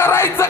करायचं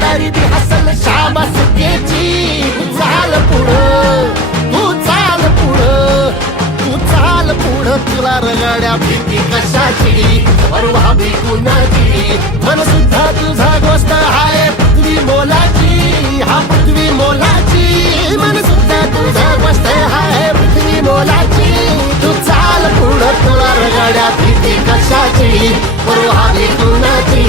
पुढं तुला भीती कशाची? परवा भी कुणाची? मन सुद्धा तुझा गोष्ट आहे पृथ्वी मोलाची. हा पृथ्वी मोलाची. मन सुद्धा तुझा गोष्ट आहे पृथ्वी मोलाची. तू चाल पुढं तुला रगड्या भीती कशाची? परवा भी कुणाची?